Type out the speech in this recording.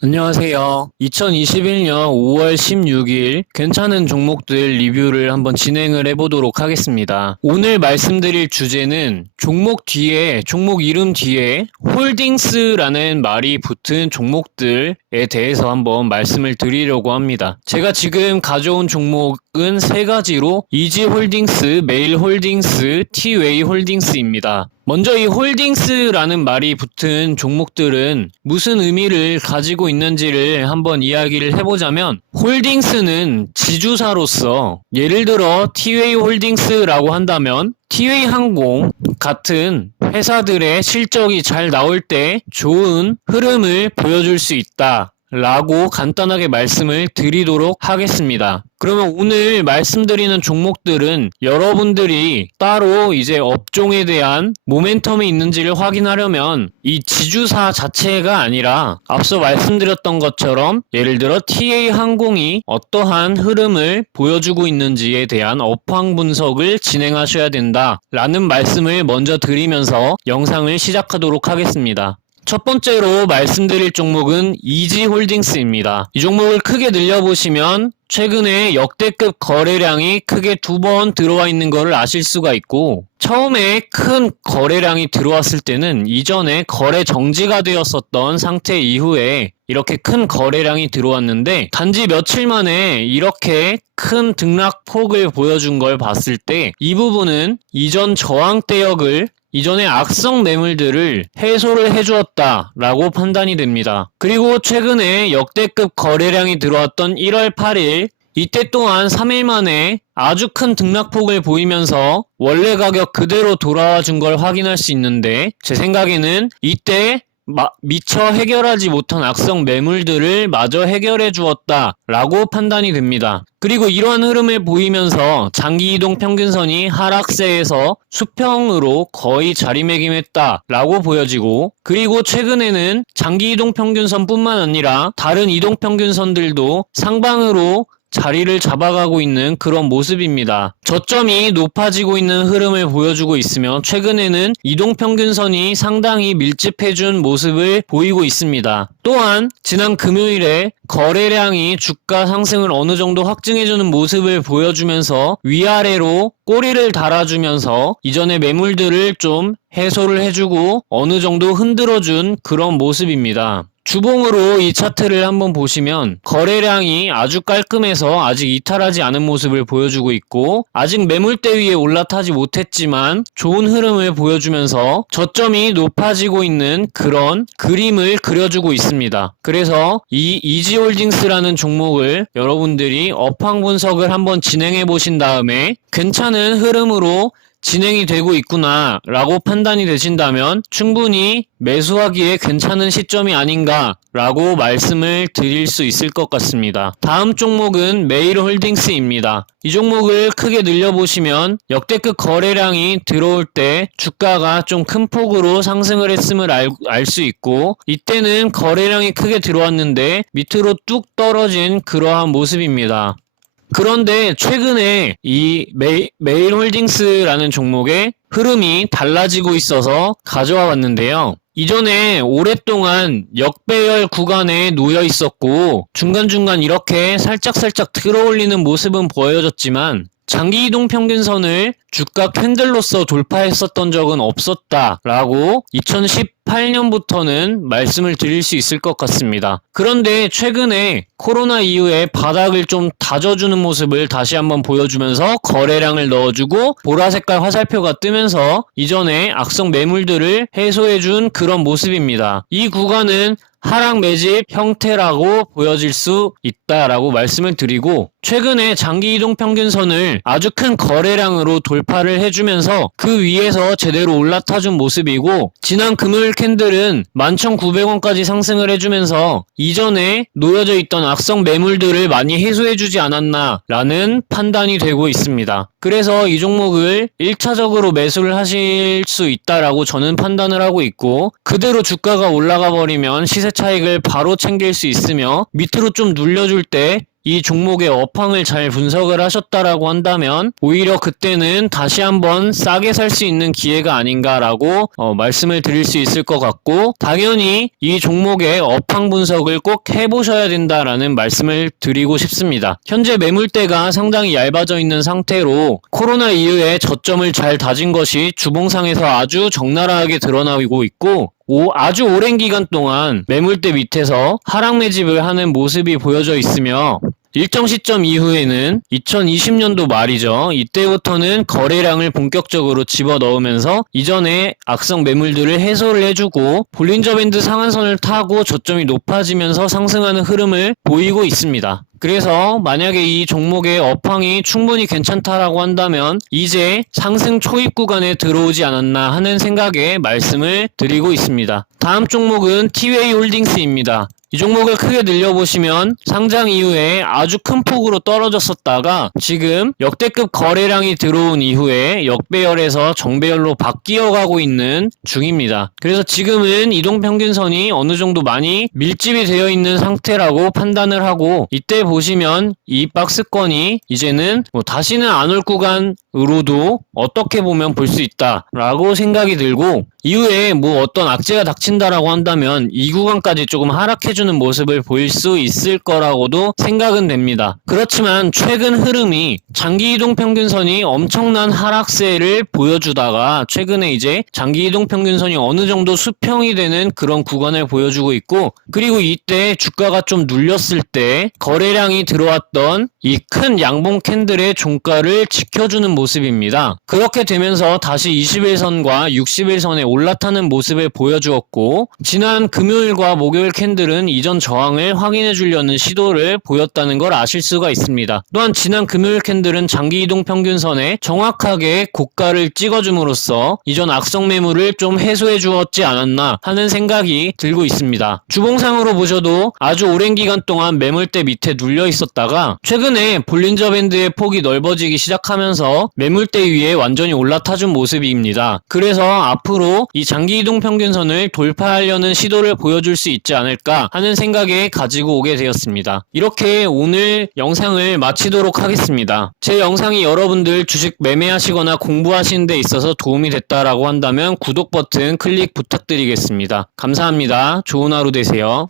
안녕하세요. 2021년 5월 16일 괜찮은 종목들 리뷰를 한번 진행을 해보도록 하겠습니다. 오늘 말씀드릴 주제는 종목 뒤에, 종목 이름 뒤에 홀딩스라는 말이 붙은 종목들에 대해서 한번 말씀을 드리려고 합니다. 제가 지금 가져온 종목은 세 가지로 이지홀딩스, 메일홀딩스, 티웨이홀딩스입니다. 먼저 이 홀딩스라는 말이 붙은 종목들은 무슨 의미를 가지고 있는지를 한번 이야기를 해보자면, 홀딩스는 지주사로서 예를 들어 티웨이 홀딩스라고 한다면 티웨이 항공 같은 회사들의 실적이 잘 나올 때 좋은 흐름을 보여줄 수 있다 라고 간단하게 말씀을 드리도록 하겠습니다. 그러면 오늘 말씀드리는 종목들은 여러분들이 따로 이제 업종에 대한 모멘텀이 있는지를 확인하려면 이 지주사 자체가 아니라 앞서 말씀드렸던 것처럼 예를 들어 TA 항공이 어떠한 흐름을 보여주고 있는지에 대한 업황 분석을 진행하셔야 된다라는 말씀을 먼저 드리면서 영상을 시작하도록 하겠습니다. 첫 번째로 말씀드릴 종목은 이지홀딩스입니다. 이 종목을 크게 늘려보시면 최근에 역대급 거래량이 크게 2번 들어와 있는 것을 아실 수가 있고, 처음에 큰 거래량이 들어왔을 때는 이전에 거래 정지가 되었었던 상태 이후에 이렇게 큰 거래량이 들어왔는데, 단지 며칠 만에 이렇게 큰 등락폭을 보여준 걸 봤을 때 이 부분은 이전 저항대역을, 이전의 악성 매물들을 해소를 해주었다라고 판단이 됩니다. 그리고 최근에 역대급 거래량이 들어왔던 1월 8일, 이때 또한 3일 만에 아주 큰 등락폭을 보이면서 원래 가격 그대로 돌아와 준 걸 확인할 수 있는데, 제 생각에는 이때 미처 해결하지 못한 악성 매물들을 마저 해결해 주었다라고 판단이 됩니다. 그리고 이러한 흐름을 보이면서 장기이동 평균선이 하락세에서 수평으로 거의 자리매김했다라고 보여지고, 그리고 최근에는 장기이동 평균선뿐만 아니라 다른 이동 평균선들도 상방으로 자리를 잡아가고 있는 그런 모습입니다. 저점이 높아지고 있는 흐름을 보여주고 있으며 최근에는 이동평균선이 상당히 밀집해준 모습을 보이고 있습니다. 또한 지난 금요일에 거래량이 주가 상승을 어느 정도 확증해주는 모습을 보여주면서 위아래로 꼬리를 달아주면서 이전의 매물들을 좀 해소를 해주고 어느 정도 흔들어준 그런 모습입니다. 주봉으로 이 차트를 한번 보시면 거래량이 아주 깔끔해서 아직 이탈하지 않은 모습을 보여주고 있고, 아직 매물대 위에 올라타지 못했지만 좋은 흐름을 보여주면서 저점이 높아지고 있는 그런 그림을 그려주고 있습니다. 그래서 이 이지홀딩스라는 종목을 여러분들이 업황 분석을 한번 진행해 보신 다음에 괜찮은 흐름으로 진행이 되고 있구나 라고 판단이 되신다면 충분히 매수하기에 괜찮은 시점이 아닌가 라고 말씀을 드릴 수 있을 것 같습니다. 다음 종목은 메일홀딩스입니다. 이 종목을 크게 늘려보시면 역대급 거래량이 들어올 때 주가가 좀 큰 폭으로 상승을 했음을 알 수 있고, 이때는 거래량이 크게 들어왔는데 밑으로 뚝 떨어진 그러한 모습입니다. 그런데 최근에 이 메일홀딩스라는 종목의 흐름이 달라지고 있어서 가져와 봤는데요. 이전에 오랫동안 역배열 구간에 놓여 있었고 중간중간 이렇게 살짝살짝 들어올리는 모습은 보여졌지만 장기이동 평균선을 주가 캔들로서 돌파했었던 적은 없었다라고 2018년부터는 말씀을 드릴 수 있을 것 같습니다. 그런데 최근에 코로나 이후에 바닥을 좀 다져주는 모습을 다시 한번 보여주면서 거래량을 넣어주고 보라색깔 화살표가 뜨면서 이전에 악성 매물들을 해소해준 그런 모습입니다. 이 구간은 하락 매집 형태라고 보여질 수 있다라고 말씀을 드리고, 최근에 장기이동 평균선을 아주 큰 거래량으로 돌파를 해주면서 그 위에서 제대로 올라타준 모습이고, 지난 금요일 캔들은 11,900원까지 상승을 해주면서 이전에 놓여져 있던 악성 매물들을 많이 해소해주지 않았나 라는 판단이 되고 있습니다. 그래서 이 종목을 1차적으로 매수를 하실 수 있다라고 저는 판단을 하고 있고, 그대로 주가가 올라가 버리면 시세 차익을 바로 챙길 수 있으며 밑으로 좀 눌려줄 때 이 종목의 업황을 잘 분석을 하셨다라고 한다면 오히려 그때는 다시 한번 싸게 살 수 있는 기회가 아닌가라고 말씀을 드릴 수 있을 것 같고, 당연히 이 종목의 업황 분석을 꼭 해보셔야 된다라는 말씀을 드리고 싶습니다. 현재 매물대가 상당히 얇아져 있는 상태로 코로나 이후에 저점을 잘 다진 것이 주봉상에서 아주 적나라하게 드러나고 있고, 아주 오랜 기간 동안 매물대 밑에서 하락 매집을 하는 모습이 보여져 있으며, 일정 시점 이후에는 2020년도 말이죠. 이때부터는 거래량을 본격적으로 집어넣으면서 이전에 악성 매물들을 해소를 해주고 볼린저 밴드 상한선을 타고 저점이 높아지면서 상승하는 흐름을 보이고 있습니다. 그래서 만약에 이 종목의 업황이 충분히 괜찮다라고 한다면 이제 상승 초입 구간에 들어오지 않았나 하는 생각에 말씀을 드리고 있습니다. 다음 종목은 티웨이 홀딩스입니다. 이 종목을 크게 늘려보시면 상장 이후에 아주 큰 폭으로 떨어졌었다가 지금 역대급 거래량이 들어온 이후에 역배열에서 정배열로 바뀌어가고 있는 중입니다. 그래서 지금은 이동평균선이 어느 정도 많이 밀집이 되어 있는 상태라고 판단을 하고, 이때 보시면 이 박스권이 이제는 다시는 안 올 구간으로도 어떻게 보면 볼 수 있다라고 생각이 들고, 이후에 어떤 악재가 닥친다라고 한다면 이 구간까지 조금 하락해주는 모습을 보일 수 있을 거라고도 생각은 됩니다. 그렇지만 최근 흐름이 장기이동평균선이 엄청난 하락세를 보여주다가 최근에 이제 장기이동평균선이 어느 정도 수평이 되는 그런 구간을 보여주고 있고, 그리고 이때 주가가 좀 눌렸을 때 거래량이 들어왔던 이 큰 양봉 캔들의 종가를 지켜주는 모습입니다. 그렇게 되면서 다시 21선과 60일선에 올라타는 모습을 보여주었고, 지난 금요일과 목요일 캔들은 이전 저항을 확인해 주려는 시도를 보였다는 걸 아실 수가 있습니다. 또한 지난 금요일 캔들은 장기이동평균선에 정확하게 고가를 찍어줌으로써 이전 악성 매물을 좀 해소해 주었지 않았나 하는 생각이 들고 있습니다. 주봉상으로 보셔도 아주 오랜 기간 동안 매물대 밑에 눌려 있었다가 최근에 볼린저 밴드의 폭이 넓어지기 시작하면서 매물대 위에 완전히 올라타준 모습입니다. 그래서 앞으로 이 장기이동평균선을 돌파하려는 시도를 보여줄 수 있지 않을까 하는 생각에 가지고 오게 되었습니다. 이렇게 오늘 영상을 마치도록 하겠습니다. 제 영상이 여러분들 주식 매매하시거나 공부하시는 데 있어서 도움이 됐다라고 한다면 구독 버튼 클릭 부탁드리겠습니다. 감사합니다. 좋은 하루 되세요.